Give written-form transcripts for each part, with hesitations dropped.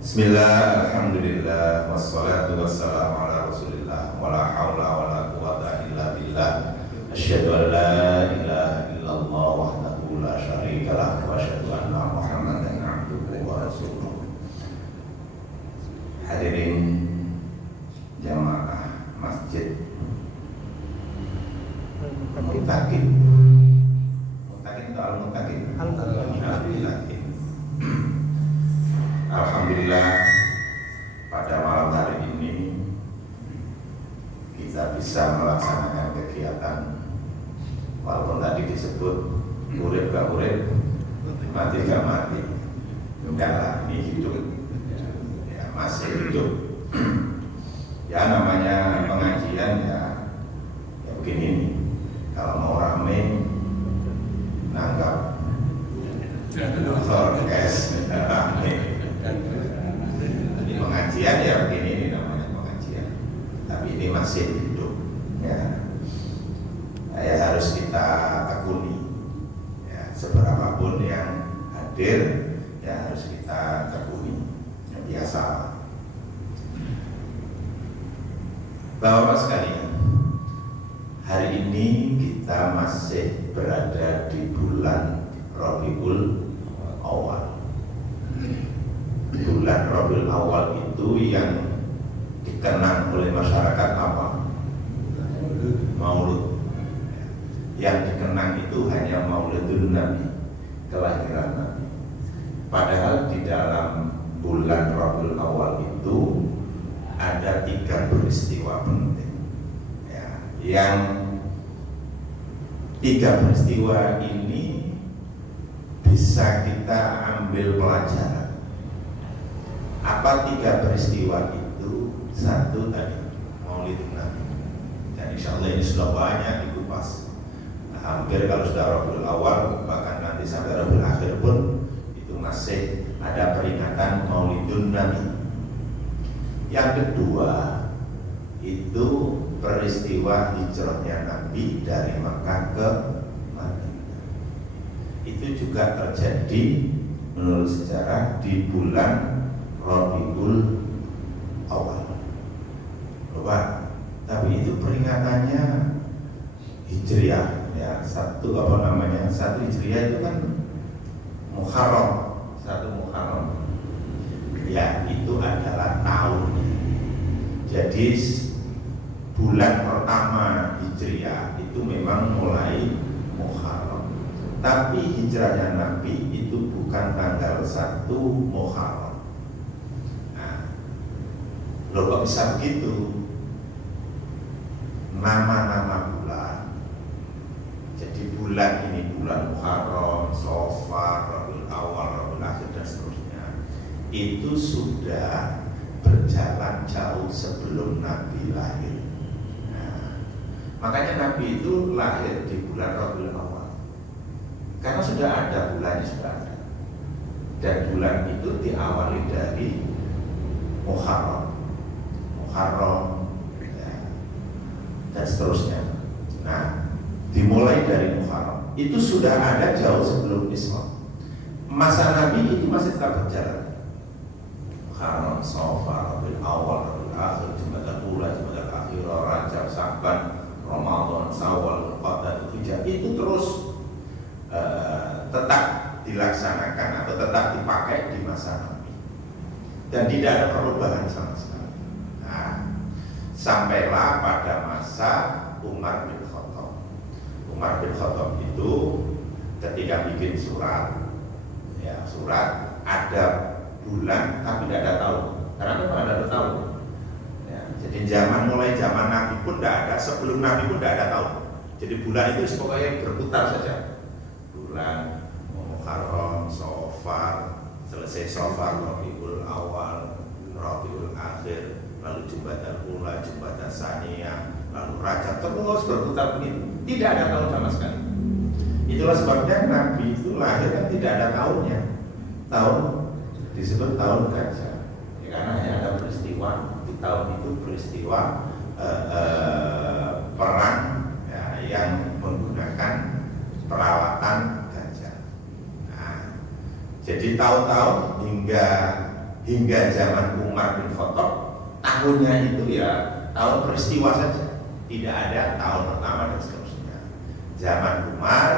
Bismillah, alhamdulillah, wassalatu wassalamu ala rasulillah, wala hawla wala quwata illa billah. Asyhadu an la ilaha illallah wahdahu la syarika lah, wa asyhadu anna Muhammadan abduhu wa rasuluh. Hadirin jamaah masjid Mutakin. Mutakin atau Al-Mutakin? Al-Mutakin. Alhamdulillah, pada malam hari ini kita bisa melaksanakan kegiatan. Walaupun tadi disebut urip gak urip, mati gak mati, enggak lah, ini hidup, ya, masih hidup. Ya namanya pengajian ya begini nih. Kalau mau rame nanggap orkes rame. Ini pengajian ya begini nih namanya pengajian. Tapi ini masih hidup ya. Ya harus kita tekuni ya, seberapapun yang hadir ya harus kita tekuni ya, biasa. Bapak-bapak sekalian, hari ini kita masih berada di bulan Rabiul Awal. Bulan Rabiul Awal itu yang dikenang oleh masyarakat apa? Maulud. Yang dikenang itu hanya Maulidun Nabi, kelahiran Nabi. Padahal di dalam bulan Rabiul Awal itu ada 3 peristiwa penting ya, yang 3 peristiwa ini bisa kita ambil pelajaran. Apa 3 peristiwa itu? Satu tadi Maulidun Nabi, dan insya Allah ini sudah banyak dikupas. Hampir kalau sudah Rabiul Awal, bahkan nanti sampai Rabiul Akhir pun itu masih ada peringatan Maulidun Nabi. Yang kedua itu peristiwa hijrahnya Nabi dari Makkah ke Madinah. Itu juga terjadi menurut sejarah di bulan Rabiul Awal. Lupa, tapi itu peringatannya Hijriah. Ya, satu Hijriah itu kan Muharram, 1 Muharram. Ya, itu adalah tahun. Jadi bulan pertama Hijriah itu memang mulai Muharram. Tapi hijrahnya Nabi itu bukan tanggal 1 Muharram. Nah, loh kok bisa begitu? Nama-nama bulan. Jadi bulan ini bulan Muharram, Safar, Rabiul Awal, Rabiul Akhir dan seterusnya itu sudah berjalan jauh sebelum Nabi lahir. Nah, makanya Nabi itu lahir di bulan Rabiul Awal karena sudah ada bulannya, sudah ada. Dan bulan itu diawali dari Muharram ya, dan seterusnya. Nah, dimulai dari Muharram itu sudah ada jauh sebelum Islam. Masa Nabi itu masih tetap berjalan. Muharram, Safar, Rabiul Awal, Rabiul Akhir, Jumadal Ula, Jumadal Akhir, Rajab, Sya'ban, Ramadan, Syawal, Qa'dah, Hijjah, itu terus tetap dilaksanakan atau tetap dipakai di masa Nabi. Dan tidak ada perubahan sama sekali. Nah, sampailah pada masa Umar bin Khattab. Umar bin Khattab itu ketika bikin surat, ya surat ada bulan tapi tidak ada tahun. Karena memang ada tahun. Ya, jadi mulai zaman Nabi pun tidak ada, sebelum Nabi pun tidak ada tahun. Jadi bulan itu pokoknya berputar saja. Bulan Muharram, Safar, selesai Safar, Rabiul Awal, Rabiul Akhir, lalu Jumadal Ula, Jumadal Saniyah, lalu Rajab, terus berputar begitu. Tidak ada tahun sama sekali. Itulah sebabnya Nabi itu lahir kan tidak ada tahunnya. Tahun disebut tahun gajah. Ya, karena hanya ada peristiwa di tahun itu, peristiwa perang ya, yang menggunakan peralatan gajah. Nah, jadi tahun-tahun hingga hingga zaman Umar bin Khattab, tahunnya itu ya tahun peristiwa saja, tidak ada tahun pertama dan seterusnya. Zaman Umar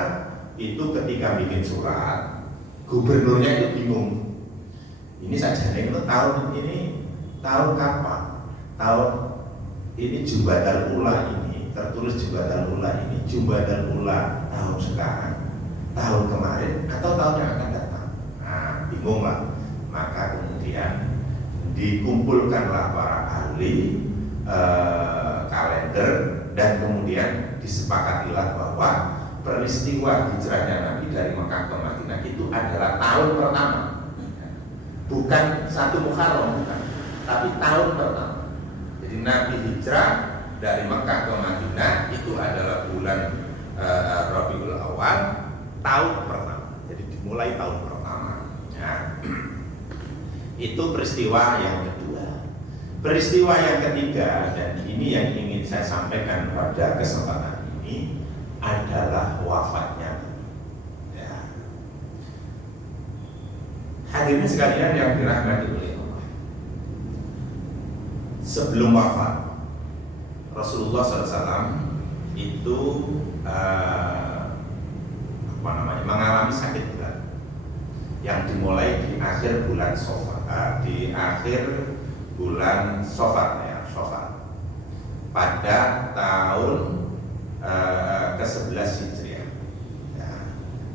itu ketika bikin surat, gubernurnya itu bingung. Ini saja nih, tahun ini tahun kapan? Tahun ini Jumadal Ula ini, tertulis Jumadal Ula ini, Jumadal Ula tahun sekarang, tahun kemarin, atau tahun yang akan datang. Nah, bingung lah. Maka kemudian dikumpulkanlah para ahli kalender dan kemudian disepakatilah bahwa peristiwa hijrahnya Nabi dari Mekah ke Madinah itu adalah tahun pertama, bukan 1 Muharram, bukan, tapi tahun pertama. Jadi Nabi hijrah dari Mekah ke Madinah itu adalah bulan Rabiul Awal tahun pertama. Jadi dimulai tahun pertama. Nah, itu peristiwa yang kedua. Peristiwa yang ketiga, dan ini yang ingin saya sampaikan pada kesempatan ini, adalah wafatnya. Ya. Hadirin sekalian yang dirahmati oleh Allah, sebelum wafat Rasulullah SAW itu mengalami sakit berat yang dimulai di akhir bulan Safar, pada tahun ke-11 Hijriah. Ya,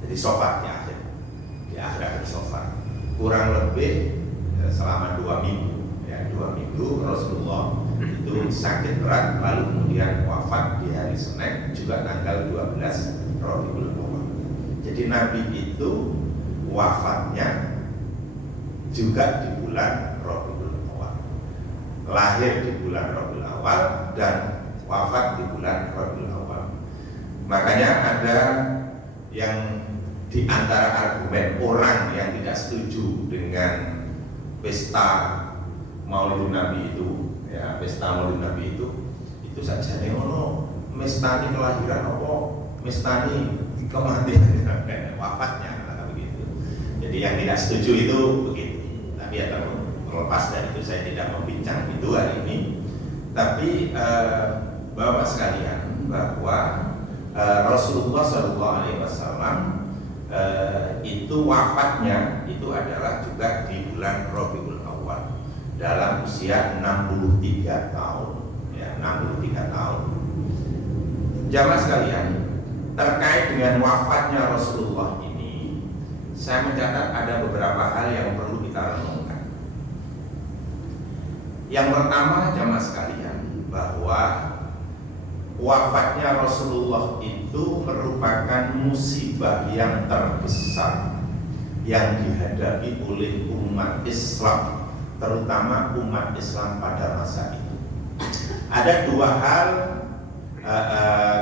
jadi Safar di akhir Safar, kurang lebih selama 2 minggu. Ya, 2 minggu Rasulullah itu sakit berat, lalu kemudian wafat di hari Senin juga tanggal 12 Rabiul Awal. Jadi Nabi itu wafatnya juga di bulan Rabiul Awal, lahir di bulan Rabiul Awal dan wafat di bulan Rabiul Awal. Makanya ada yang di antara argumen orang yang tidak setuju dengan pesta Maulid Nabi itu, ya, pesta Maulid Nabi itu saja nih, mestani kelahiran apa, mestani kematian, wafatnya, begitu. Jadi yang tidak setuju itu begitu. Tapi ya terlepas dari itu, saya tidak membincang itu hari ini. Tapi Bapak sekalian, bahwa Rasulullah SAW itu wafatnya itu adalah juga di bulan Rabiul Awal dalam usia 63 tahun, ya, 63 tahun. Jamaah sekalian, terkait dengan wafatnya Rasulullah ini, saya mencatat ada beberapa hal yang perlu kita renungkan. Yang pertama, jamaah sekalian, bahwa wafatnya Rasulullah itu merupakan musibah yang terbesar yang dihadapi oleh umat Islam, terutama umat Islam pada masa itu. Ada 2 hal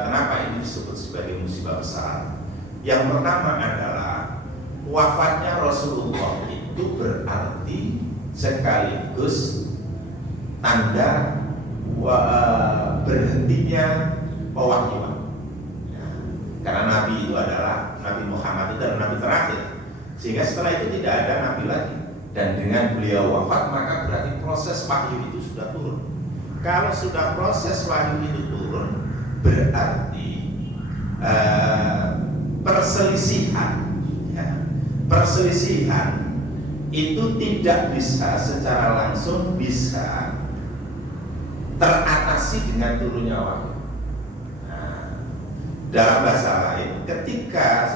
kenapa ini disebut sebagai musibah besar. Yang pertama adalah wafatnya Rasulullah itu berarti sekaligus tanda berhentinya pewahyuan, ya, karena Nabi itu adalah Nabi Muhammad itu adalah Nabi terakhir, sehingga setelah itu tidak ada Nabi lagi. Dan dengan beliau wafat, maka berarti proses wahyu itu sudah turun. Kalau sudah proses wahyu itu turun, berarti perselisihan itu tidak bisa secara langsung bisa teratasi dengan turunnya wahyu. Nah, dalam bahasa lain, ketika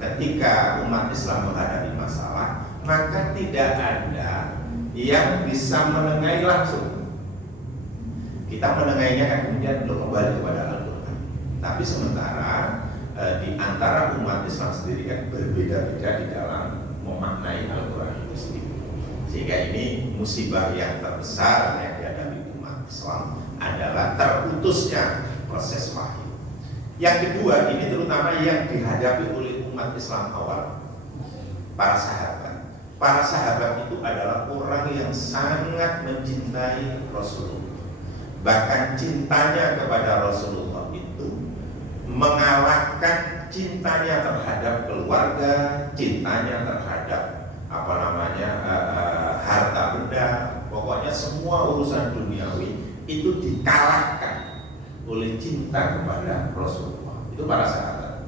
ketika umat Islam menghadapi masalah, maka tidak ada yang bisa menengahi langsung. Kita menengahinya kan kemudian kembali kepada Al-Quran. Tapi sementara di antara umat Islam sendiri kan berbeda-beda di dalam memaknai Al-Quran itu sendiri. Sehingga ini musibah yang terbesar yang dihadapi umat Islam adalah terputusnya proses wahyu. Yang kedua, ini terutama yang dihadapi oleh umat Islam awal, para sahabat. Para sahabat itu adalah orang yang sangat mencintai Rasulullah. Bahkan cintanya kepada Rasulullah itu mengalahkan cintanya terhadap keluarga, cintanya terhadap harta benda, pokoknya semua urusan duniawi itu dikalahkan oleh cinta kepada Rasulullah. Itu para sahabat.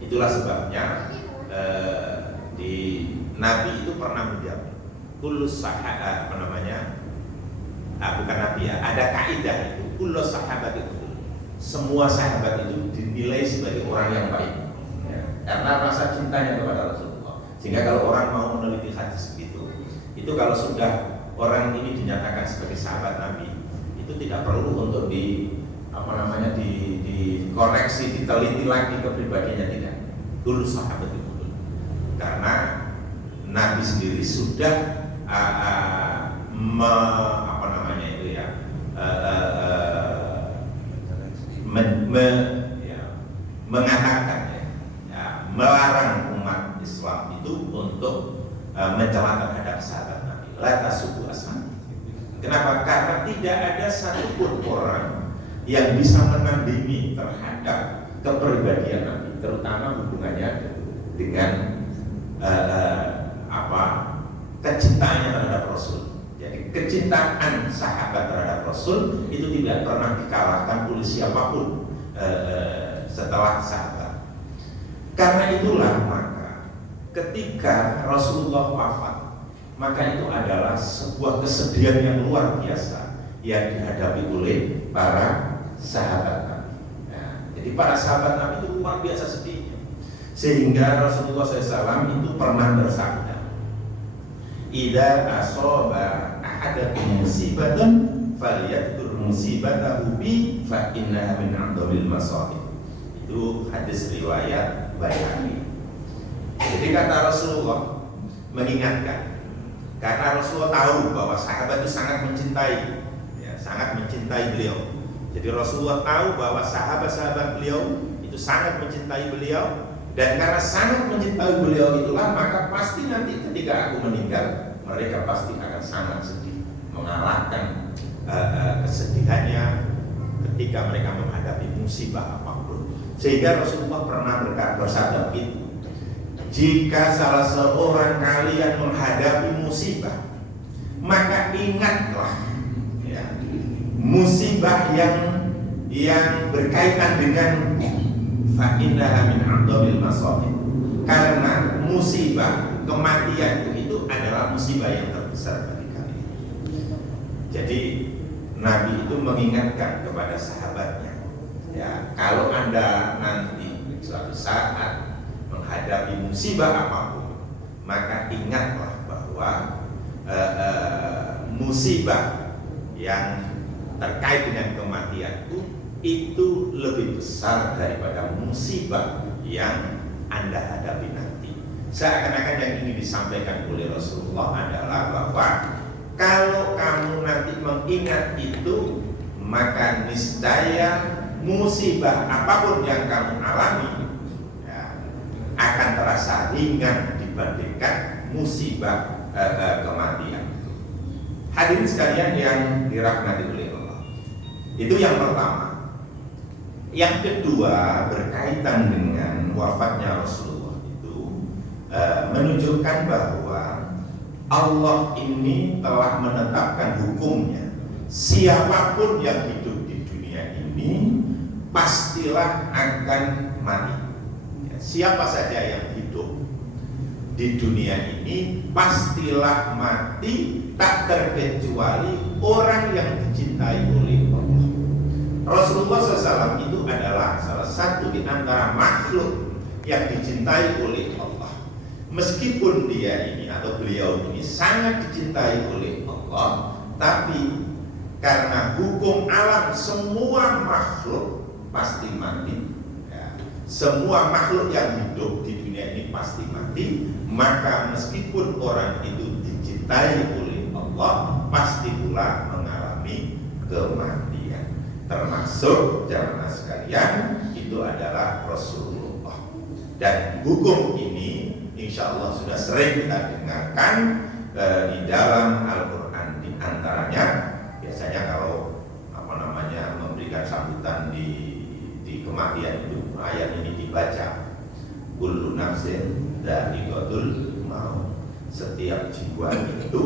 Itulah sebabnya di Nabi itu pernah menjawab kulus sahabat bukan Nabi ya, ada kaidah itu kulus sahabat itu, semua sahabat itu dinilai sebagai orang yang baik ya, karena rasa cintanya kepada Rasulullah. Sehingga kalau orang mau meneliti hadis itu kalau sudah orang ini dinyatakan sebagai sahabat Nabi, itu tidak perlu untuk dikoreksi, diteliti lagi kepribadiannya, tidak. Kulus sahabat itu, karena Nabi sendiri sudah mengatakan melarang umat Islam itu untuk mencela terhadap sahabat Nabi. La tasubbu ashabi. Kenapa? Karena tidak ada satupun orang yang bisa menandingi terhadap kepribadian Nabi, terutama hubungannya dengan kecintaannya terhadap Rasul. Jadi kecintaan sahabat terhadap Rasul itu tidak pernah dikalahkan oleh siapapun setelah sahabat. Karena itulah maka ketika Rasulullah wafat, maka itu adalah sebuah kesedihan yang luar biasa yang dihadapi oleh para sahabat Nabi. Nah, jadi para sahabat Nabi itu luar biasa sedihnya, sehingga Rasulullah SAW itu pernah bersabda, "Idza asaba ahadakum musibatun falyadkur musibatahu bi fa innaha min 'adhamil masaib." Itu hadis riwayat Baihaqi. Jadi kata Rasulullah mengingatkan, karena Rasulullah tahu bahwa sahabat itu sangat mencintai, sangat mencintai beliau. Jadi Rasulullah tahu bahwa sahabat-sahabat beliau itu sangat mencintai beliau, dan karena sangat mencintai beliau itulah maka pasti nanti ketika aku meninggal, mereka pasti akan sangat sedih, mengalahkan kesedihannya ketika mereka menghadapi musibah apapun. Sehingga Rasulullah pernah bersabda begitu, jika salah seorang kalian menghadapi musibah, maka ingatlah musibah yang berkaitan dengan fa innaha min 'adhamil masaib. Karena musibah kematian itu adalah musibah yang terbesar bagi kalian. Jadi Nabi itu mengingatkan kepada sahabatnya, kalau Anda nanti suatu saat menghadapi musibah apapun, maka ingatlah bahwa musibah yang terkait dengan kematian itu lebih besar daripada musibah yang Anda hadapi nanti. Seakan-akan yang ingin disampaikan oleh Rasulullah adalah bahwa kalau kamu nanti mengingat itu, maka niscaya musibah apapun yang kamu alami akan terasa ringan dibandingkan musibah kematian. Hadirin sekalian yang dirahmati oleh Allah, itu yang pertama. Yang kedua, berkaitan dengan wafatnya Rasulullah itu menunjukkan bahwa Allah ini telah menetapkan hukumnya, siapapun yang hidup di dunia ini pastilah akan mati. Siapa saja yang hidup di dunia ini pastilah mati, tak terkecuali orang yang dicintai oleh Allah. Rasulullah SAW itu adalah salah satu di antara makhluk yang dicintai oleh Allah. Meskipun dia ini atau beliau ini sangat dicintai oleh Allah, tapi karena hukum alam semua makhluk pasti mati, semua makhluk yang hidup di dunia ini pasti mati, maka meskipun orang itu dicintai oleh Allah, pasti pula mengalami kematian. Termasuk jamaah sekalian, itu adalah Rasulullah. Dan hukum ini insya Allah sudah sering kita dengarkan di dalam Al-Quran. Di antaranya biasanya kalau memberikan sambutan di kematian itu, ayat ini dibaca, kullu nafsin dha'iqatul maut. Setiap setiap jiwa itu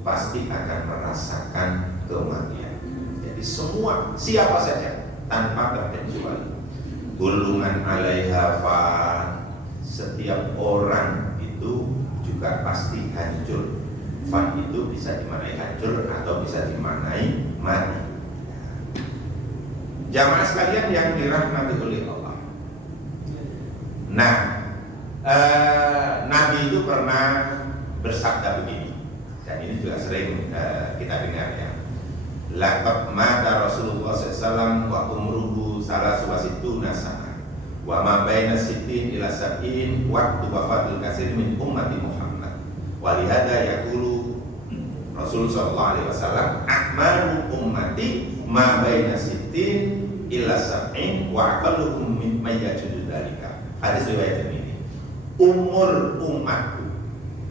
pasti akan merasakan kematian. Jadi semua, siapa saja tanpa terkecuali. Gulungan alaiha fan, setiap orang itu juga pasti hancur. Fan itu bisa dimaknai hancur atau bisa dimaknai mati. Jamaah sekalian yang dirahmati oleh Allah. Nah, Nabi itu pernah bersabda begini, dan ini juga sering kita dengar ya. Laqad mata Rasulullah SAW wa umruhu salasu wa sittuna sana wa ma baina sittin ila sab'in waktu wafatul katsir min ummati Muhammad. Wa lihada yaqulu Rasul sallallahu alaihi wasallam akmalu ummati ma baina sittin ila sab'in wa aqalluhum min mayyajudu dzalika. Hadis riwayat ini. Umur umatku,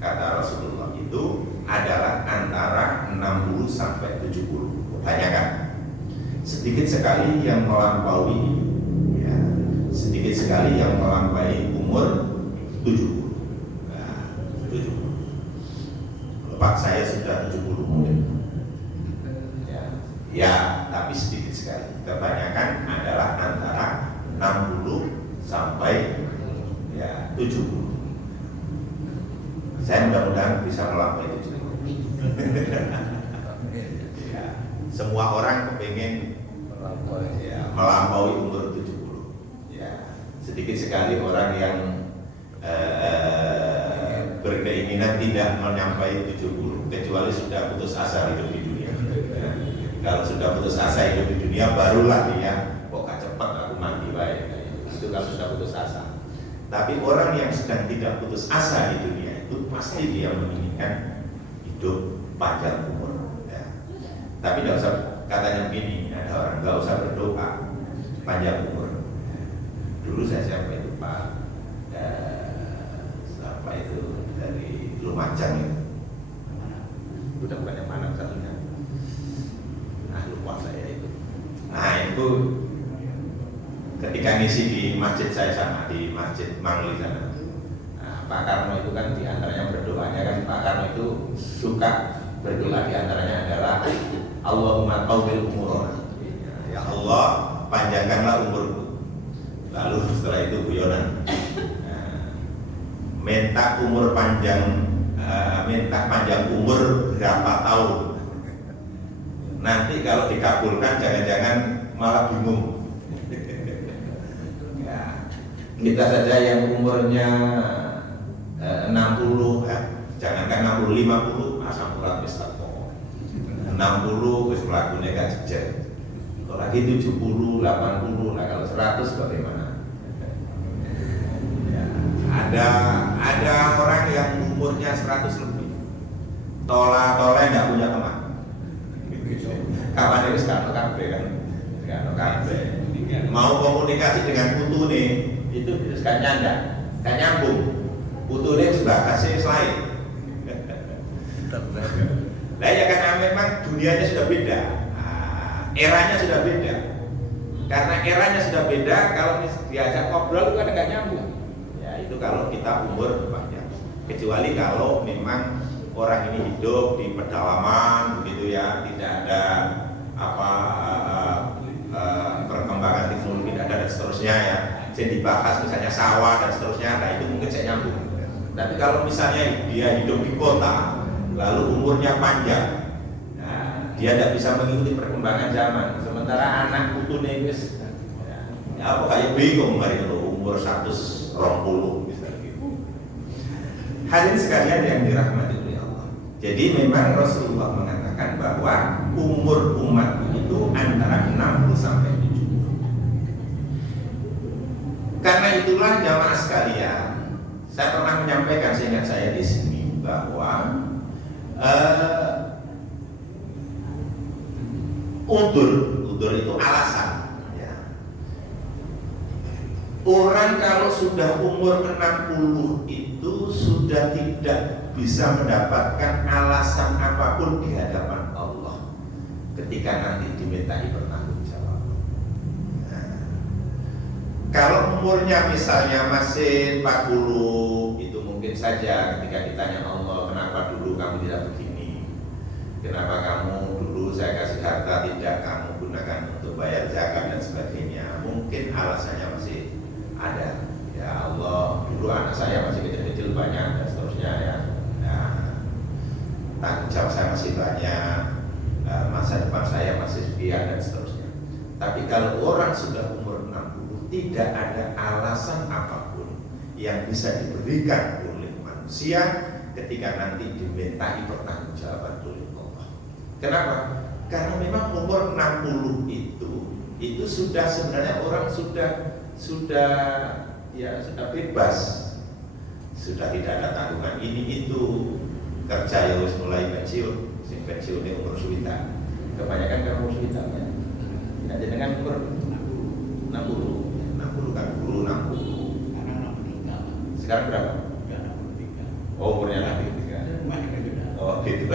kata Rasulullah, itu adalah antara 60 sampai 70. Banyak kan? Sedikit sekali yang melampaui ya, sedikit sekali yang melampaui umur 70. Nah, 70. Pak saya sudah 70 mungkin. Ya, tapi sedikit sekali. Kebanyakan adalah antara 60 sampai 70. Saya mudah-mudahan bisa melampaui 70. Ya, semua orang kepingin melampaui umur 70. Ya, sedikit sekali orang yang berkeinginan tidak menyampaikan 70, kecuali sudah putus asa hidup di dunia. Ya, kalau sudah putus asa hidup di dunia, barulah dia kok gak cepat aku mati baik. Itu kalau sudah putus asa. Tapi orang yang sedang tidak putus asa di dunia itu pasti dia menginginkan hidup panjang umur. Ya. Tapi tidak usah, katanya begini, ada orang nggak usah berdoa panjang umur. Dulu saya siapa itu Pak, siapa itu dari Lumajang itu, udah banyak mana satunya, lupa saya itu. Nah itu ketika ngisi di masjid saya sana, di masjid Mangli sana, nah, Pak Karno itu kan diantaranya berdoanya kan, Pak Karno itu suka berdoa, diantaranya adalah Allahumma tawil umurona, ya Allah panjangkanlah umurku. Lalu setelah itu guyonan, minta umur panjang, minta panjang umur berapa tahun, nanti kalau dikabulkan jangan-jangan malah bingung. Kita saja yang umurnya 60 ya, jangankan 60, 50 asam urat wis teko. 60 wis mlakune gak jejer. Kalau lagi 70, 80, nah kalau 100 bagaimana? Ya, ada orang yang umurnya 100 lebih. Tola-tola enggak punya teman. Kapan wis karo kabeh kan? Karo kabeh. Mau komunikasi dengan putu nih, itu gak nyambung. Putune sudah kasih slide. Nah ya karena memang dunianya sudah beda, eranya sudah beda. Karena eranya sudah beda, kalau diajak ngobrol itu kan nggak nyambung. Ya itu kalau kita umur panjang. Kecuali kalau memang orang ini hidup di pedalaman begitu ya, tidak ada perkembangan teknologi tidak ada dan seterusnya ya. Jadi dibahas misalnya sawah dan seterusnya, nah itu mungkin saya nyambung. Tapi kalau misalnya dia hidup di kota, lalu umurnya panjang, nah, dia tidak bisa mengikuti perkembangan zaman. Sementara anak putune itu, ya apa kayak bingung hari itu umur 120 misalnya gitu. Hadirin sekalian yang dirahmati oleh Allah. Jadi memang Rasulullah mengatakan bahwa umur umat itu antara 60 sampai 70. Karena itulah jamaah sekalian, saya pernah menyampaikan seingat saya di sini bahwa udur itu alasan. Ya. Orang kalau sudah umur 60 itu sudah tidak bisa mendapatkan alasan apapun di hadapan Allah ketika nanti dimintai pertanggungjawab. Kalau umurnya misalnya masih 40, itu mungkin saja ketika ditanya Allah kenapa tidak begini? Kenapa kamu dulu saya kasih harta tidak kamu gunakan untuk bayar zakat dan sebagainya? Mungkin alasannya masih ada. Ya Allah, dulu anak saya masih kecil-kecil banyak dan seterusnya ya. Nah, tanggung jawab saya masih banyak, masa depan saya masih sekian dan seterusnya. Tapi kalau orang sudah umur 60, tidak ada alasan apapun yang bisa diberikan oleh manusia ketika nanti dimintai pertanggungjawaban oleh Allah. Kenapa? Karena memang umur 60 itu sudah sebenarnya orang sudah bebas, sudah tidak ada tanggungan ini itu, kerja ya wis mulai pensiun, sing pensiunnya umur suwita. Kebanyakan kan umur suwita ya. Nah, dengan umur 60 kan guru 60. Sekarang berapa? Oh, umurnya 63. Oh, gitu.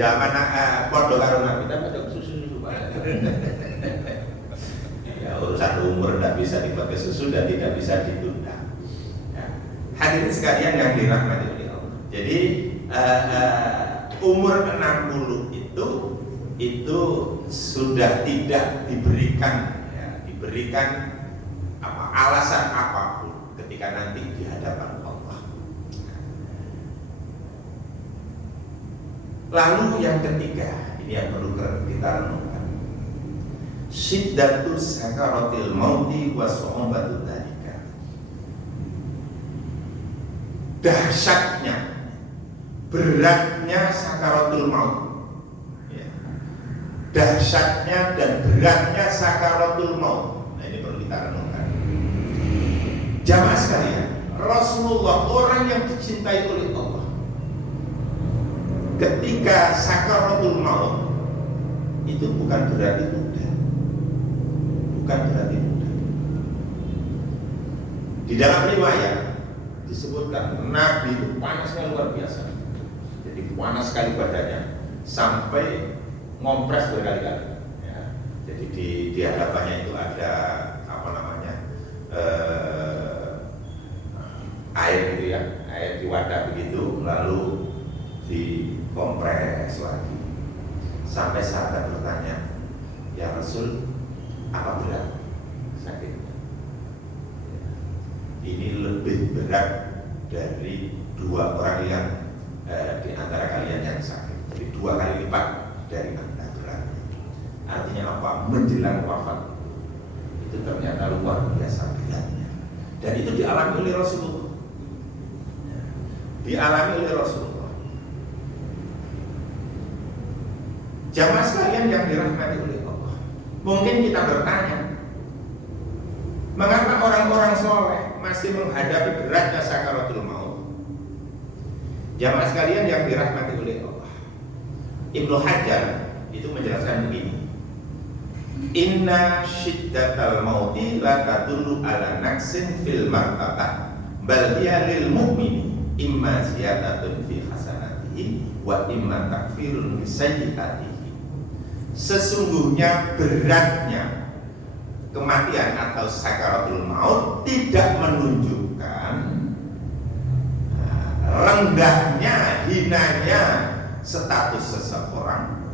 Zaman podo karo Nabi, tapi ada susu Pak. Ya, urusan umur tidak bisa dipakai susu dan tidak bisa ditunda. Ya. Hadirin sekalian yang dirahmati oleh Allah. Jadi umur 60 itu sudah tidak diberikan alasan apapun ketika nanti di hadapan Allah. Lalu yang ketiga, ini yang perlu kita renungkan. Syiddatul sakaratil mauti wa su'ubatul dzalika. Dahsyatnya, beratnya sakaratul maut. Ya. Dahsyatnya dan beratnya sakaratul maut. Nah, ini perlu kita renungkan. Jamaah sekalian, Rasulullah orang yang dicintai oleh Allah, ketika sakaratul maut itu bukan berarti mudah. Di dalam riwayat disebutkan Nabi itu panasnya luar biasa. Jadi panas sekali badannya sampai ngompres berkali-kali. Ya. Jadi di hadapannya itu ada air gitu ya, air di wadah begitu, lalu dikompres lagi. Sampai sahabat bertanya, ya Rasul, apa berat sakitnya? Ini lebih berat dari 2 orang yang di antara kalian yang sakit. Jadi 2 kali lipat dari Anda beratnya. Artinya apa? Menjelang wafat itu ternyata luar biasa beratnya. Dan itu dialami oleh Rasulullah. Jamaah sekalian yang dirahmati oleh Allah, mungkin kita bertanya, mengapa orang-orang soleh masih menghadapi beratnya sakaratul maut? Jamaah sekalian yang dirahmati oleh Allah, Ibnu Hajar itu menjelaskan begini: Inna syiddatal mauti la tadullu ala naqsin fil martabah bal hiya lil mu'mini imma ziyadatun fi hasanatihi wa imma takfirun li sayyi'atihi. Sesungguhnya beratnya kematian atau sakaratul maut tidak menunjukkan rendahnya, hinanya status seseorang,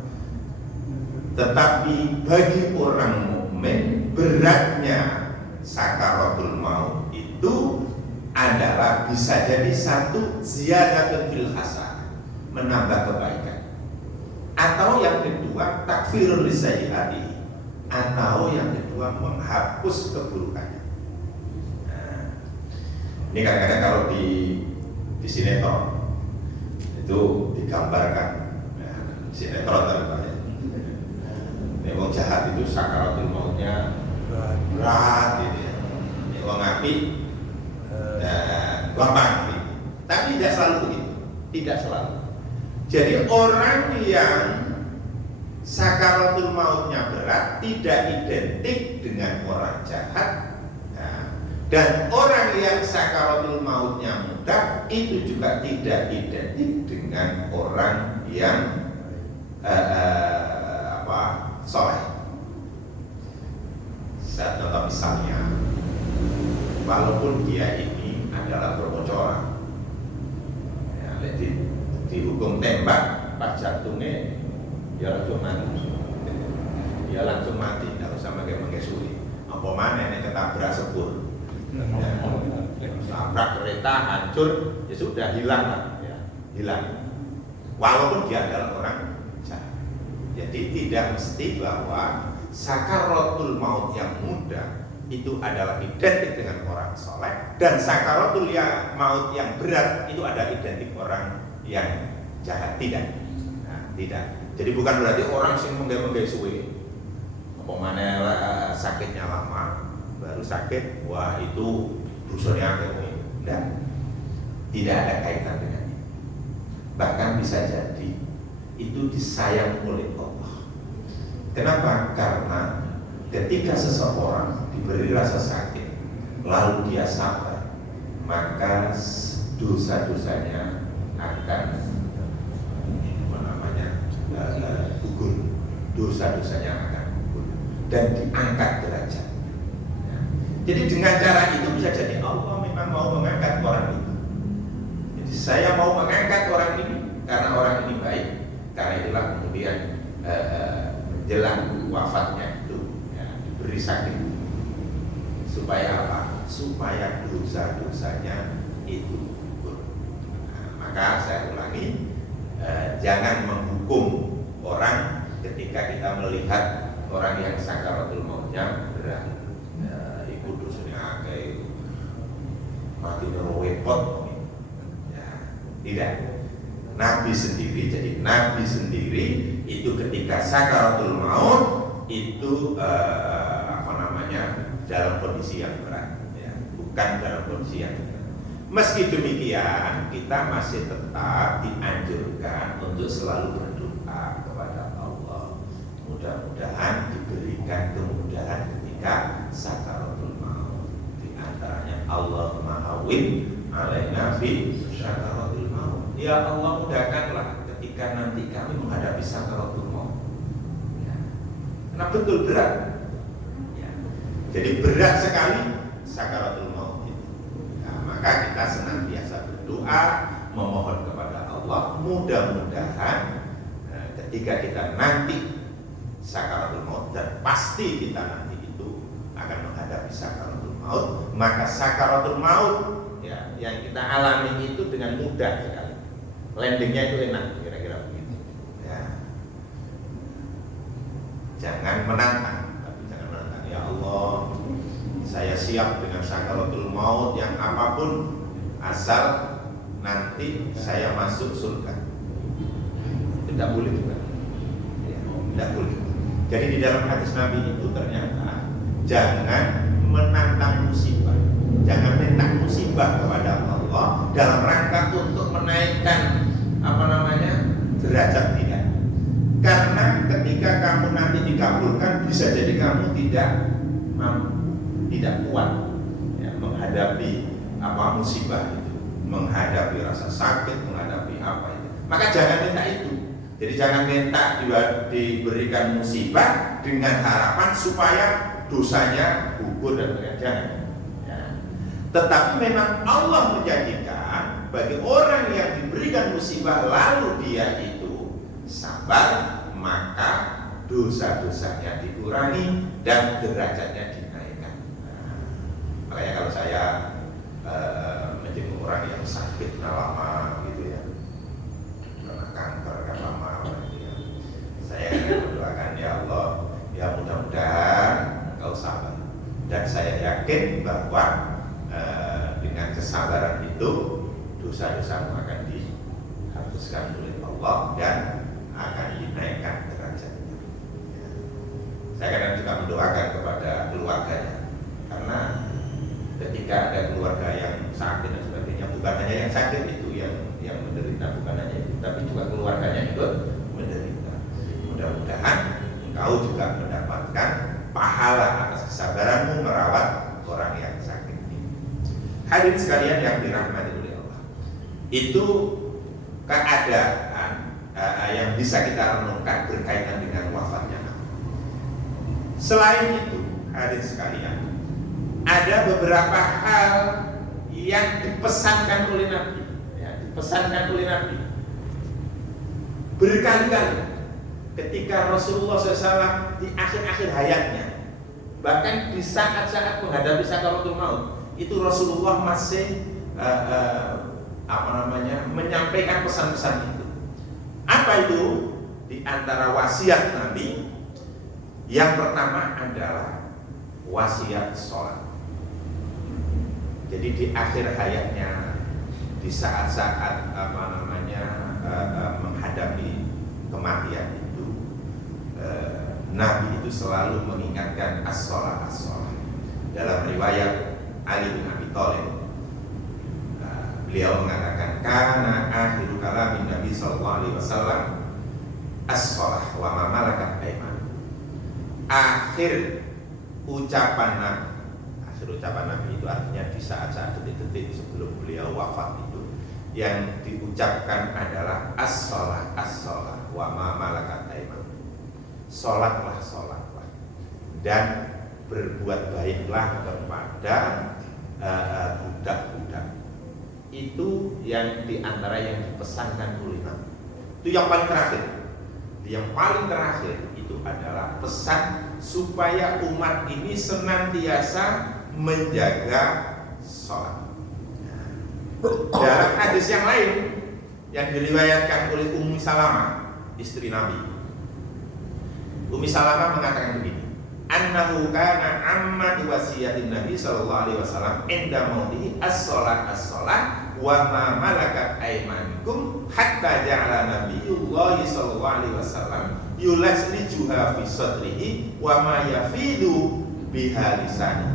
tetapi bagi orang mukmin beratnya sakaratul maut itu adalah bisa jadi satu ziyadatun fil hasanah, menambah kebaikan, atau yang kedua takfirun lisayyi'ati, atau yang kedua menghapus keburukannya. Nah, ini kadang-kadang kalau di sinetron itu digambarkan, nah, sinetron tadi memang jahat itu sakaratul mautnya berat gitu ya. Ini orang api gampang gitu. Tapi tidak selalu begitu. Tidak selalu. Jadi orang yang sakaratul mautnya berat tidak identik dengan orang jahat. Nah, dan orang yang sakaratul mautnya mudah itu juga tidak identik dengan orang yang soleh. Saya contoh misalnya, walaupun dia ini adalah berbocoran, ya, di dihukum tembak, pas jantungnya ya langsung mati. Ya langsung mati, tidak usah pakai sulit. Apa mana ini ketabrak sepur, tabrak kereta hancur, ya sudah hilang lah, ya, hilang. Walaupun dia adalah orang jahat. Jadi tidak mesti bahwa sakaratul maut yang muda itu adalah identik dengan orang soleh, dan sakaratul maut yang berat itu ada identik orang yang jahat. Tidak, nah, tidak. Jadi bukan berarti orang sing menggai suwe, apa mana sakitnya lama, baru sakit, wah itu dosanya akeh. Tidak ada kaitan dengan itu. Bahkan bisa jadi itu disayang oleh Allah. Kenapa? Karena ketika seseorang diberi rasa sakit lalu dia sabar, maka dosa-dosanya akan gugur, dosa-dosanya akan gugur dan diangkat derajat. Jadi dengan cara itu bisa jadi Allah memang mau mengangkat orang itu. Jadi saya mau mengangkat orang ini karena orang ini baik. Karena itulah kemudian menjelang wafatnya itu diberi sakit. Supaya apa? Supaya dosa-dosanya itu gugur. Nah, maka saya ulangi, jangan menghukum orang ketika kita melihat orang yang sakaratul mautnya berat. Ikut dosanya kayak mati nerowepot. Ya, tidak. Nabi sendiri, jadi Nabi sendiri itu ketika sakaratul maut itu dalam kondisi yang berat, ya, bukan dalam kondisi yang berat. Meski demikian, kita masih tetap dianjurkan untuk selalu berdoa kepada Allah. Mudah-mudahan diberikan kemudahan ketika sakaratul maut. Di antaranya Allahumma hawwin alaina fi sakaratul maut. Ya Allah, mudahkanlah ketika nanti kami menghadapi sakaratul maut. Ya. Karena betul berat. Ya. Jadi berat sekali sakaratul maut itu. Nah, maka kita senantiasa berdoa, memohon kepada Allah, mudah-mudahan ketika kita nanti sakaratul maut, dan pasti kita nanti itu akan menghadapi sakaratul maut, maka sakaratul maut ya, yang kita alami itu dengan mudah sekali. Landingnya itu enak, kira-kira begitu. Ya. Jangan menantang, tapi jangan menantang. Ya Allah, saya siap dengan sakaratul maut yang apapun, asal nanti saya masuk surga. Tidak boleh juga. Ya, tidak boleh. Jadi di dalam hadis Nabi itu ternyata jangan menantang musibah, jangan minta musibah kepada Allah dalam rangka untuk menaikkan derajat, tidak. Karena ketika kamu nanti dikabulkan, bisa jadi kamu tidak mampu, tidak kuat ya, menghadapi musibah itu, menghadapi rasa sakit, menghadapi apa itu. Maka jangan minta itu. Jadi jangan minta diberikan musibah dengan harapan supaya dosanya gugur dan jangan. Ya. Tetapi memang Allah menjadikan bagi orang yang diberikan musibah lalu dia itu sabar, maka dosa-dosanya dikurangi dan derajatnya dinaikkan. Nah, makanya kalau saya menjenguk orang yang sakit lama gitu ya, karena kanker kan lama gitu ya, saya mendoakan ya Allah, ya mudah-mudahan engkau sabar, dan saya yakin bahwa dengan kesabaran itu dosa-dosamu akan dihapuskan oleh Allah dan akan dinaikkan derajatnya. Ya. Saya kadang juga mendoakan kepada keluarganya, karena ketika ada keluarga yang sakit dan sebagainya, bukan hanya yang sakit itu yang menderita, bukan hanya itu, tapi juga keluarganya ikut menderita. Mudah-mudahan engkau juga mendapatkan pahala atas kesabaranmu merawat orang yang sakit ini. Hadirin sekalian yang dirahmati oleh Allah, itu keadaan yang bisa kita renungkan berkaitan dengan wafatnya. Selain itu, hadirin sekalian, ada beberapa hal yang dipesankan oleh Nabi, ya, dipesankan oleh Nabi berkali-kali ketika Rasulullah SAW di akhir-akhir hayatnya, bahkan di saat-saat menghadapi sakaratul maut, itu Rasulullah masih menyampaikan pesan-pesan itu. Apa itu? Di antara wasiat Nabi, yang pertama adalah wasiat sholat. Jadi di akhir hayatnya, di saat-saat menghadapi kematian itu, Nabi itu selalu mengingatkan as-sholat, as-sholat. Dalam riwayat Ali bin Abi Thalib, beliau mengatakan, karena akhir kalamin Nabi sallallahu alaihi wasallam as-sholah wa ma malakat aiman. Akhir ucapan Nabi itu artinya di saat-saat detik-detik sebelum beliau wafat itu, yang diucapkan adalah as-sholah, as-sholah wa ma malakat aiman. Sholatlah, sholatlah, dan berbuat baiklah kepada budak-budak. Itu yang diantara yang dipesankan oleh Nabi. Itu yang paling terakhir. Yang paling terakhir itu adalah pesan supaya umat ini senantiasa menjaga sholat. Dalam hadis yang lain yang diriwayatkan oleh Ummi Salamah, istri Nabi, Ummi Salamah mengatakan begini, annahu kana ammatu wasiyatin Nabi sallallahu alaihi wasallam inda mautihi as-sholat, as-sholat wa ma malakat aymanukum hatta ja'ala nabiyullah sallallahu alaihi wasallam yulaslijuha fi sadrihi wa ma yafidu biha lisani.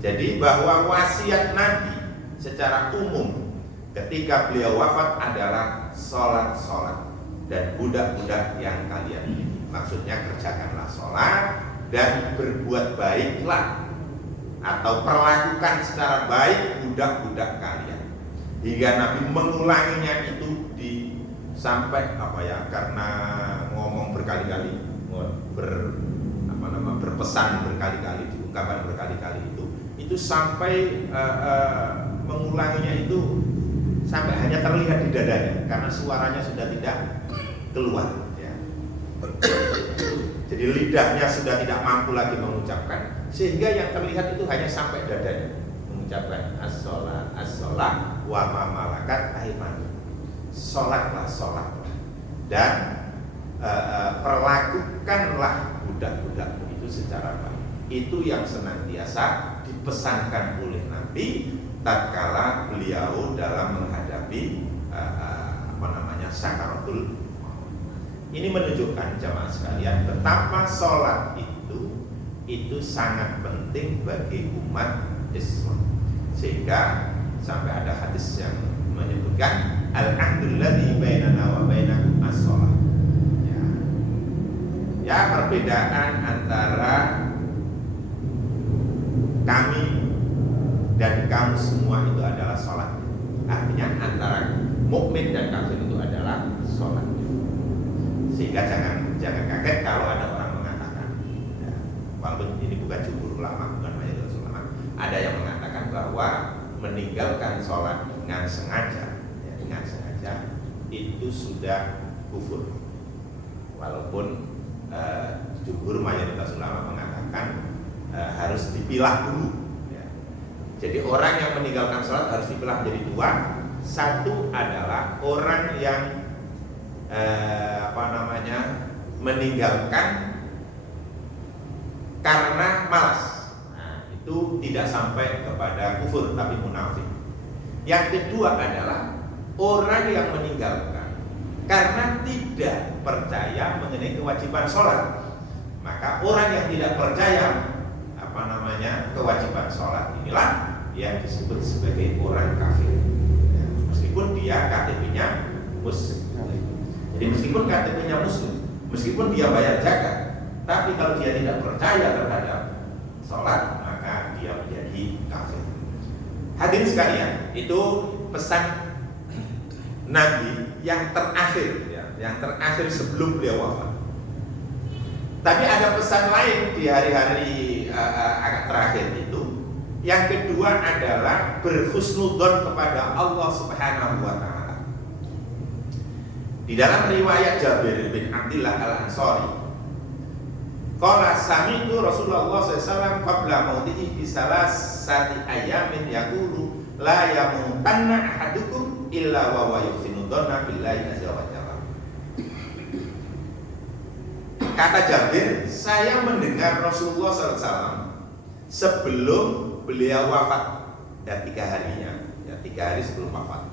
Jadi bahwa wasiat Nabi secara umum ketika beliau wafat adalah sholat-sholat dan budak-budak yang kalian miliki. Maksudnya kerjakanlah sholat dan berbuat baiklah atau perlakukan secara baik budak-budak kalian. Hingga Nabi mengulanginya itu sampai karena ngomong berkali-kali, berpesan berkali-kali, diungkapkan berkali-kali itu sampai mengulanginya itu sampai hanya terlihat di dadanya karena suaranya sudah tidak keluar. Jadi lidahnya sudah tidak mampu lagi mengucapkan, sehingga yang terlihat itu hanya sampai dadanya mengucapkan as-sholat, as-sholat wa ma malakat aimanukum. Sholatlah, sholatlah, dan perlakukanlah budak-budak itu secara baik. Itu yang senantiasa dipesankan oleh Nabi tatkala beliau dalam menghadapi sakaratul. Ini menunjukkan jamaah sekalian betapa sholat itu sangat penting bagi umat Islam, sehingga sampai ada hadis yang menyebutkan al-ahdulladzi bainana wa bainakum as-sholat. Ya, perbedaan antara kami dan kamu semua itu adalah sholat. Artinya antara mukmin dan kafir itu adalah sholat. Sehingga jangan kaget kalau ada orang mengatakan, walaupun ini bukan jumhur ulama, bukan mayoritas ulama, ada yang mengatakan bahwa meninggalkan sholat dengan sengaja, itu sudah kufur. Walaupun jumhur mayoritas ulama mengatakan harus dipilah dulu. Jadi orang yang meninggalkan sholat harus dipilah menjadi dua. Satu adalah orang yang meninggalkan karena malas. Nah, itu tidak sampai kepada kufur tapi munafik. Yang kedua adalah orang yang meninggalkan karena tidak percaya mengenai kewajiban sholat. Maka orang yang tidak percaya kewajiban sholat inilah yang disebut sebagai orang kafir. Meskipun dia KTP-nya muslim. Jadi meskipun KTP-nya muslim, meskipun dia bayar zakat, tapi kalau dia tidak percaya terhadap sholat, maka dia menjadi kafir. Hadirin sekalian, itu pesan Nabi yang terakhir, yang terakhir sebelum beliau wafat. Tapi ada pesan lain di hari-hari agak terakhir itu. Yang kedua adalah berhusnudzon kepada Allah Subhanahu wa Ta'ala. Di dalam riwayat Jabir bin Abdullah Al-Ansari, qala sami'tu Rasulullah SAW qabla mautihi bi salasati ayamin yaqulu la yamutanna ahadukum illa wa huwa yuhsinu dhanna billahi azza wa jalla. Kata Jabir, saya mendengar Rasulullah SAW sebelum beliau wafat, dan 3 harinya, ya 3 hari sebelum wafat.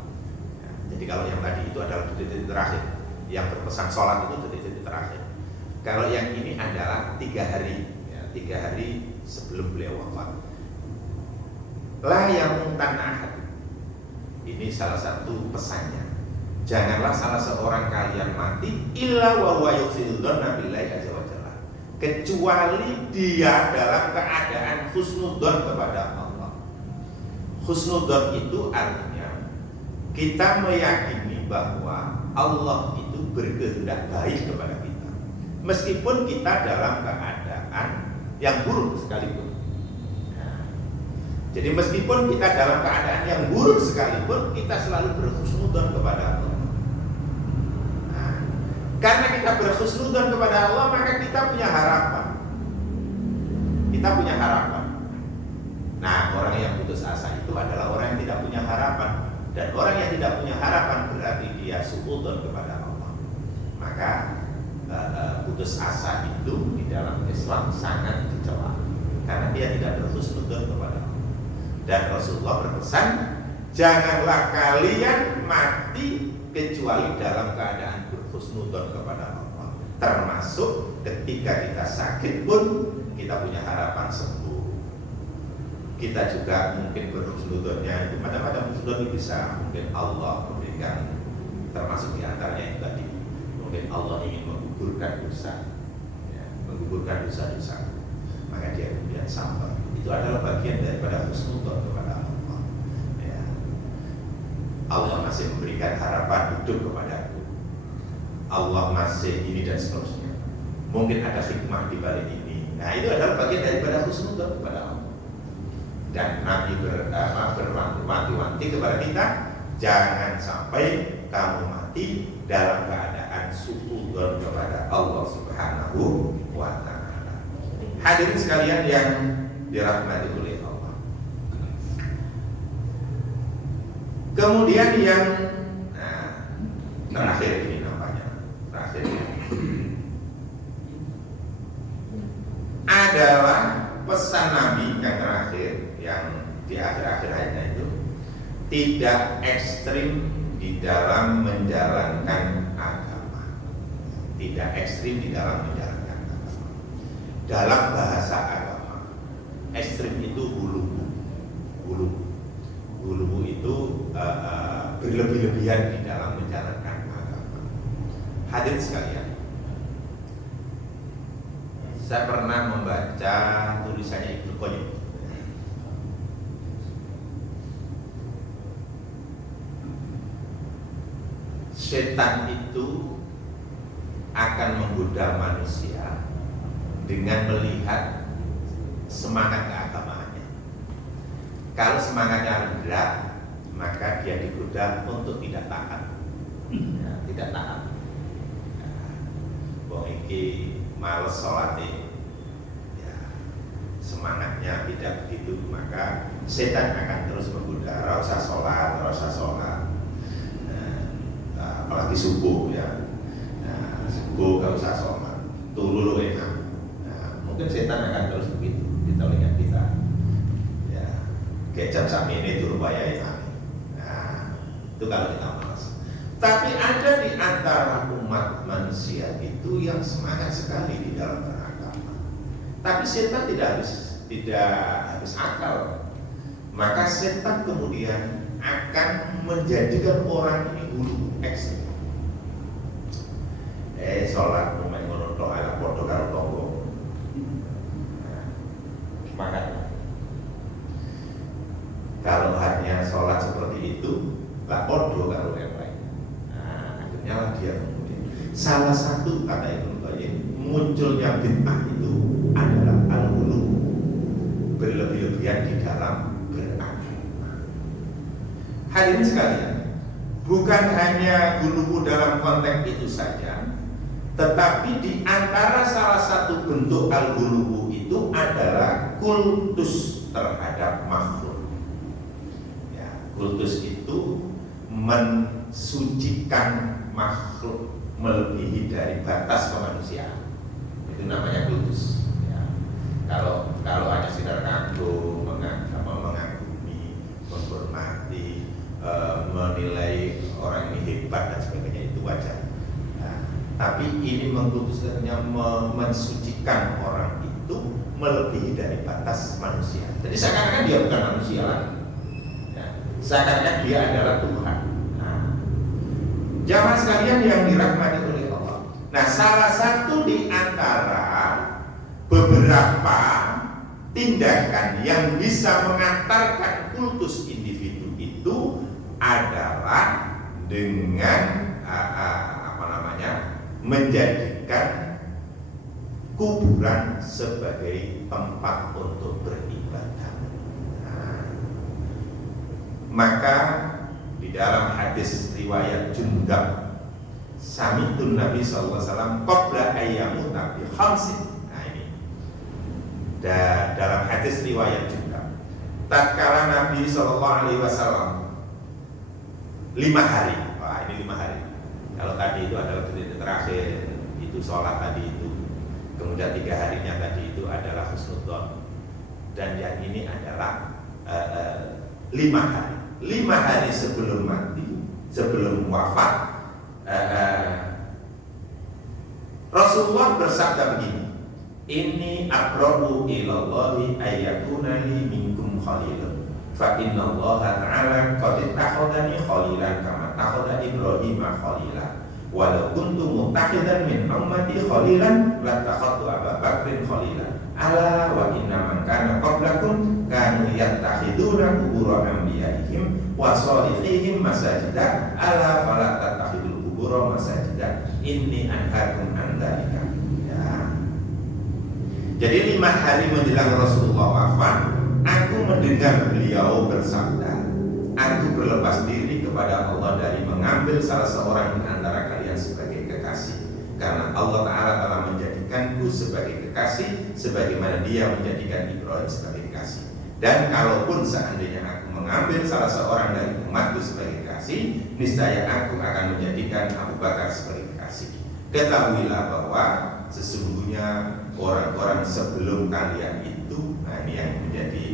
Jadi kalau yang tadi itu adalah detik-detik terakhir, yang berpesan sholat itu detik-detik terakhir. Kalau yang ini adalah 3 hari, ya, 3 hari sebelum beliau wafat. La yamutanna ahad. Ini salah satu pesannya. Janganlah salah seorang kalian mati illa wa huwa yuhsinu dhanna billahi azza wa jalla, kecuali dia dalam keadaan husnudzon kepada Allah. Husnudzon itu artinya kita meyakini bahwa Allah itu berkehendak baik kepada kita, meskipun kita dalam keadaan yang buruk sekalipun. Jadi meskipun kita dalam keadaan yang buruk sekalipun, kita selalu berhusnudzon kepada Allah. Karena kita berhusnudzon kepada Allah, maka kita punya harapan. Kita punya harapan. Nah, orang yang putus asa itu adalah orang yang tidak punya harapan. Dan orang yang tidak punya harapan berarti dia suudzon kepada Allah. Maka putus asa itu di dalam Islam sangat dicela, karena dia tidak berhusnudzon kepada Allah. Dan Rasulullah berpesan, janganlah kalian mati kecuali dalam keadaan berhusnudzon kepada Allah. Termasuk ketika kita sakit pun kita punya harapan sembuh. Kita juga mungkin berhusnudzonnya itu macam-macam husnudzon bisa. Mungkin Allah memberikan, termasuk diantaranya itu tadi, mungkin Allah ingin menggugurkan dosa, ya, menggugurkan dosa-dosa, maka dia kemudian sabar. Itu adalah bagian daripada husnudzon kepada Allah. Ya. Allah masih memberikan harapan hidup kepadaku. Allah masih ini dan seterusnya. Mungkin ada hikmah di balik ini. Nah, itu adalah bagian daripada husnudzon kepada Allah. Dan Nabi berwanti-wanti kepada kita, jangan sampai kamu mati dalam keadaan suudzon kepada Allah Subhanahu wa ta'ala. Hadirin sekalian yang dirahmati oleh Allah. Kemudian yang terakhir ini namanya, terakhir adalah pesan Nabi yang terakhir, yang di akhir-akhir ayatnya itu, tidak ekstrim di dalam menjalankan agama. Tidak ekstrim di dalam menjalankan agama. Dalam bahasa agama, ekstrim itu gulubu. Gulubu itu berlebih-lebihan di dalam menjalankan agama. Hadirin sekalian, saya pernah membaca tulisannya Ibnu Qayyim. Setan itu akan menggoda manusia dengan melihat semangat keagamaannya. Kalau semangatnya rendah, maka dia digoda untuk tidak taat. Ya, tidak taat. Wong iki males sholatnya, ya, semangatnya tidak begitu, maka setan akan terus menggoda, rasa sholat. Apalagi subuh, ya, subuh gak usah sholat, turu lo enak. Mungkin setan akan terus begitu di telinga kita, ya, kayak jam sami ini turu bayar enak. Itu kalau kita malas. Tapi ada di antara umat manusia itu yang semangat sekali di dalam beragama. Tapi setan tidak habis akal. Maka setan kemudian akan menjadikan orang ini hulu ekstrim. Sholat rumah ngono tok ala padha karo tangga. Maka kalau hanya sholat seperti itu, tak padha karo yang lain. Akhirnya lah dia kemudian. Salah satu kata Ibnu Qayyim, munculnya bid'ah itu adalah al-ghulu, berlebih-lebihan di dalam beragama. Hadirin sekalian, bukan hanya guluwu dalam konteks itu saja, tetapi di antara salah satu bentuk al-guluwu itu adalah kultus terhadap makhluk. Ya, kultus itu mensucikan makhluk melebihi dari batas kemanusiaan. Itu namanya kultus. Ya. Kalau hanya sekedar kagum, mengagumi, menghormati, menilai orang ini hebat dan sebagainya, itu wajar. Tapi ini mengkultuskannya, mensucikan orang itu melebihi dari batas manusia. Jadi seakan-akan dia bukan manusia lagi, ya, seakan-akan dia adalah Tuhan. Nah, jamaah sekalian yang dirahmati oleh Allah. Nah, salah satu di antara beberapa tindakan yang bisa mengantarkan kultus individu itu adalah dengan menjadikan kuburan sebagai tempat untuk beribadah. Nah, maka di dalam hadis riwayat Jundab, samitun Nabi SAW qabla ayyamuta bi khamsin. Nah ini dalam hadis riwayat Jundab, tatkala Nabi SAW 5 hari. Wah, ini 5 hari. Kalau tadi itu adalah detik terakhir, itu sholat tadi itu. Kemudian 3 harinya tadi itu adalah husnudzon. Dan yang ini adalah 5 hari. 5 hari sebelum mati, sebelum wafat, Rasulullah bersabda begini, "Inni aqrabu ilallahi ayyakuna li minkum khalilun. Fa inna Allah ta'ala qad ittakhadhani khalilan kama takhadha Ibrahim khalilan. Walau kuntu muttakhidan min ummati khalilan lattakhadtu Abu Bakrin khalilan. Ala wa inna man kana qablakum kanu yattakhiduna qubur anbiya'ihim wa salihihim masajida. Ala fala tattakhidul qubur masajida. Inni anhaakum an dzalika." Ya. Jadi 5 hari menjelang Rasulullah wafat, aku mendengar beliau bersabda, "Aku berlepas diri kepada Allah dari mengambil salah seorang di antara kalian sebagai kekasih, karena Allah Ta'ala telah menjadikanku sebagai kekasih sebagaimana Dia menjadikan Ibrahim sebagai kekasih. Dan kalaupun seandainya aku mengambil salah seorang dari umatku sebagai kekasih, niscaya aku akan menjadikan Abu Bakar sebagai kekasih. Ketahuilah bahwa sesungguhnya orang-orang sebelum kalian itu," nah ini yang menjadi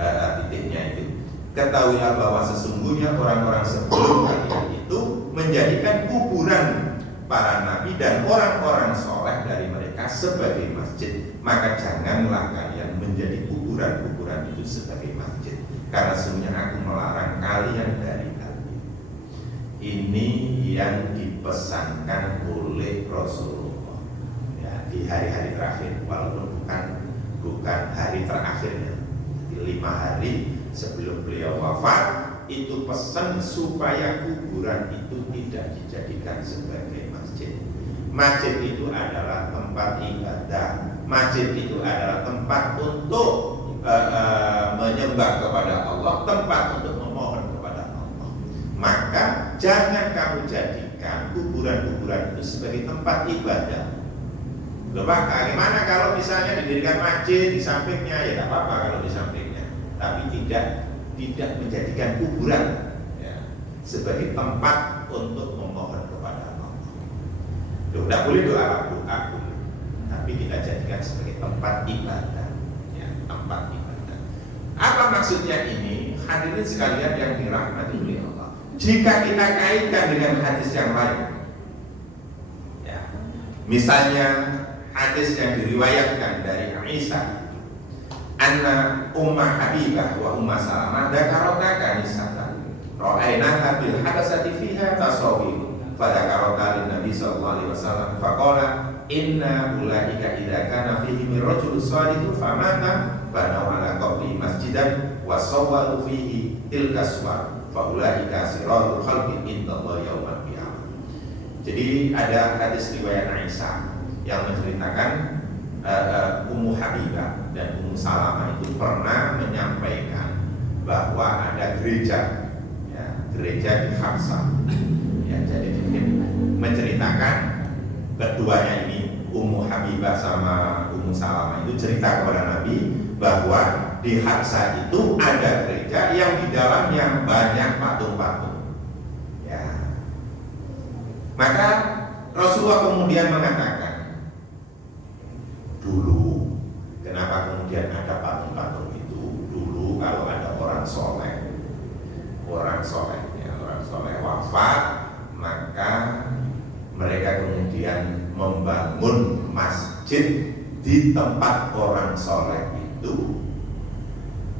titiknya itu, "ketahuilah bahwa sesungguhnya orang-orang sebelum kalian itu menjadikan kuburan para nabi dan orang-orang soleh dari mereka sebagai masjid. Maka janganlah kalian menjadi kuburan-kuburan itu sebagai masjid, karena sesungguhnya aku melarang kalian dari hal itu." Ini yang dipesankan oleh Rasulullah, ya, di hari-hari terakhir, walaupun bukan hari terakhirnya. 5 hari sebelum beliau wafat, itu pesan supaya kuburan itu tidak dijadikan sebagai masjid. Masjid itu adalah tempat ibadah. Masjid itu adalah tempat untuk menyembah kepada Allah, tempat untuk memohon kepada Allah. Maka jangan kamu jadikan kuburan-kuburan itu sebagai tempat ibadah. Loh Pak, bagaimana kalau misalnya didirikan masjid di sampingnya? Ya tidak apa-apa kalau di sampingnya, tapi tidak menjadikan kuburan, ya, sebagai tempat untuk memohon kepada Allah. Loh, tidak boleh doa, tapi kita jadikan sebagai tempat ibadah, ya, tempat ibadah. Apa maksudnya ini? Hadirin sekalian yang dirahmati oleh Allah, jika kita kaitkan dengan hadis yang lain, ya, misalnya hadis yang diriwayatkan dari Aisyah, anna Ummah Habibah wa Ummah Salamah dzakarata kanisatan ra'aynaha bil hadasati fiha tasawwir fadzakarata lin Nabi sallallahu alaihi wasallam faqala inna ulaika idza kana fihi rajulun salihun famata banau ala qabri masjidan wa sawwaru fihi tilka suwar fa ulaika siratul khalqi indallahi yaumal qiyamah. Jadi ada hadis riwayat Aisyah yang menceritakan Ummu Habibah dan Ummu Salamah itu pernah menyampaikan bahwa ada gereja, ya, gereja di Hafsah. Ya, jadi menceritakan keduanya ini, Ummu Habibah sama Ummu Salamah itu cerita kepada Nabi bahwa di Hafsah itu ada gereja yang di dalamnya banyak patung-patung. Ya. Maka Rasulullah kemudian mengatakan, dulu kenapa kemudian ada patung-patung itu? Dulu kalau ada orang soleh wafat, maka mereka kemudian membangun masjid di tempat orang soleh itu,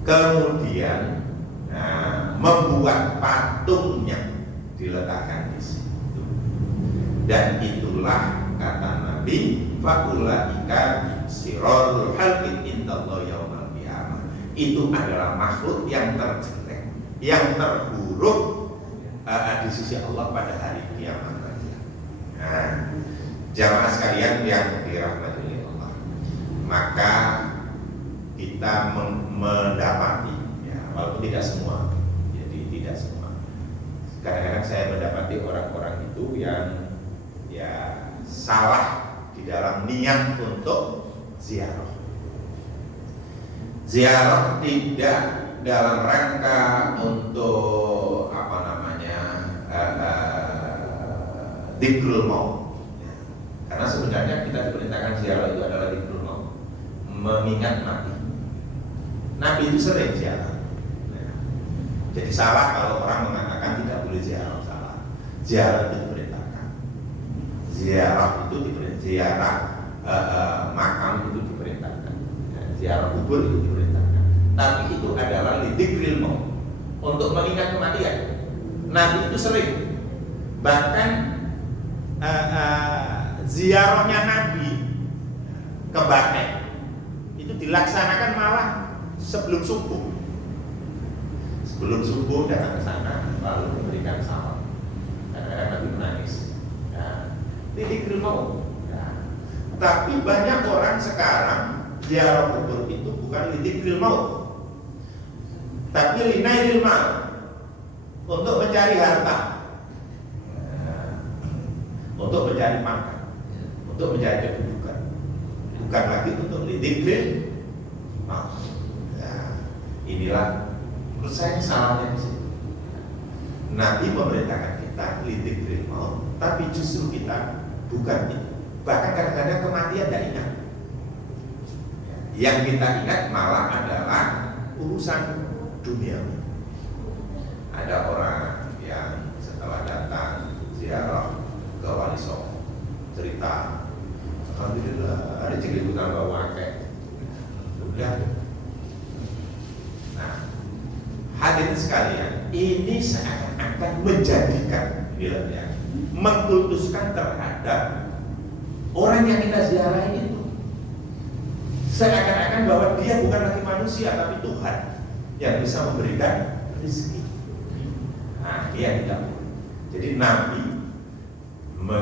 kemudian membuat patungnya diletakkan di situ. Dan itulah kata Nabi, faulaika sirarul halqi indallahi yaumil qiyamah. Itu adalah makhluk yang terjelek, yang terburuk di sisi Allah pada hari kiamat nanti. Nah, jamaah sekalian yang dirahmati Allah, maka kita mendapati, ya, walaupun tidak semua, jadi tidak semua. Kadang-kadang saya mendapati orang-orang itu yang ya salah di dalam niat untuk ziarah. Ziarah tidak dalam rangka untuk apa namanya dzikrul maut. Ya. Karena sebenarnya kita diperintahkan ziarah itu adalah dzikrul maut, mengingat mati. Nabi itu sering ziarah. Ya. Jadi salah kalau orang mengatakan tidak boleh ziarah, salah. Ziarah itu diperintahkan. Ziarah itu diperintahkan. Ziarah makam itu diperintahkan. Ya, ziarah kubur itu diperintahkan. Tapi itu adalah dzikrul maut, untuk mengingat kematian. Nabi itu sering, bahkan ziarahnya Nabi ke Baqi itu dilaksanakan malah sebelum subuh. Sebelum subuh datang ke sana lalu memberikan salam. Kadang-kadang Nabi menangis. Dzikrul maut. Tapi banyak orang sekarang ziarah kubur itu bukan dzikrul maut, tapi linailil mal, untuk mencari harta, untuk mencari pangkat, untuk mencari kedudukan, bukan lagi untuk dzikrul maut. Inilah menurut saya salahnya di sini. Nabi memerintahkan kita dzikrul maut, tapi justru kita bukan itu. Bahkan kadang-kadang kematian tidak ingat. Yang kita ingat malah adalah urusan dunia. Ada orang yang setelah datang ziarah ke Wali Songo cerita, alhamdulillah ada rezeki tambah wakil. Sudah. Nah, hadirin sekalian, ini seakan-akan menjadikan, ya, mengkultuskan terhadap orang yang kita ziarahi itu, seakan-akan bahwa dia bukan lagi manusia tapi Tuhan yang bisa memberikan rezeki. Nah, dia tidak. Jadi Nabi 5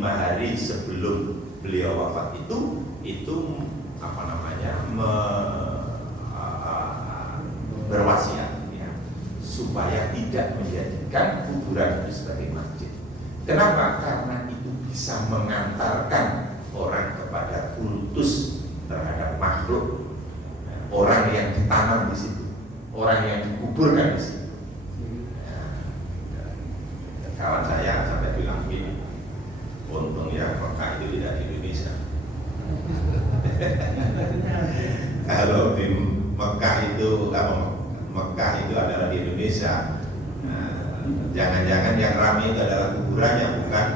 hari sebelum beliau wafat itu apa namanya berwasiat, ya, supaya tidak menjadikan kuburan itu sebagai masjid. Kenapa? Karena itu bisa mengantarkan orang kepada kultus terhadap makhluk, orang yang ditanam di situ, orang yang dikuburkan di situ. Kawan saya sampai bilang gini, untung ya Mekah itu tidak di Indonesia. Kalau di Mekah itu adalah di Indonesia, jangan-jangan yang ramai itu adalah kuburannya, bukan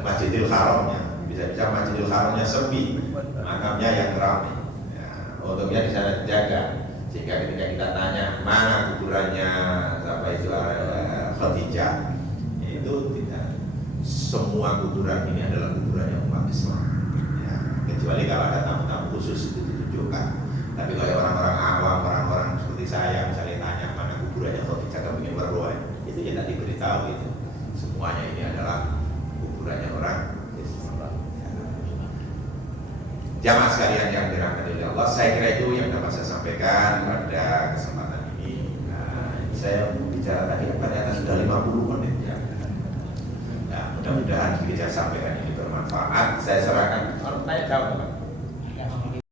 Masjidil Haramnya. Bisa-bisa Masjidil Haramnya sepi, makamnya yang ramai. Ya, untungnya di sana dijaga, sehingga ketika kita tanya mana kuburannya siapa itu Khadijah, itu tidak. Semua kuburan ini adalah kuburannya umat Islam. Ya, kecuali kalau ada tamu-tamu khusus itu ditunjukkan. Tapi kalau orang-orang awam, orang-orang seperti saya misalnya tanya mana kuburannya Khadijah kami ingin berdoa, itu ya tidak diberitahu itu. Semuanya ini adalah kuburannya orang Islam. Jamaah sekalian yang dirahmati oleh Allah, saya kira itu yang dapat saya sampaikan pada kesempatan ini. saya bicara tadi ternyata sudah 50 menit ya. Nah, mudah-mudahan yang saya sampaikan ini bermanfaat. Saya serahkan. Orang tanya jawab, Pak.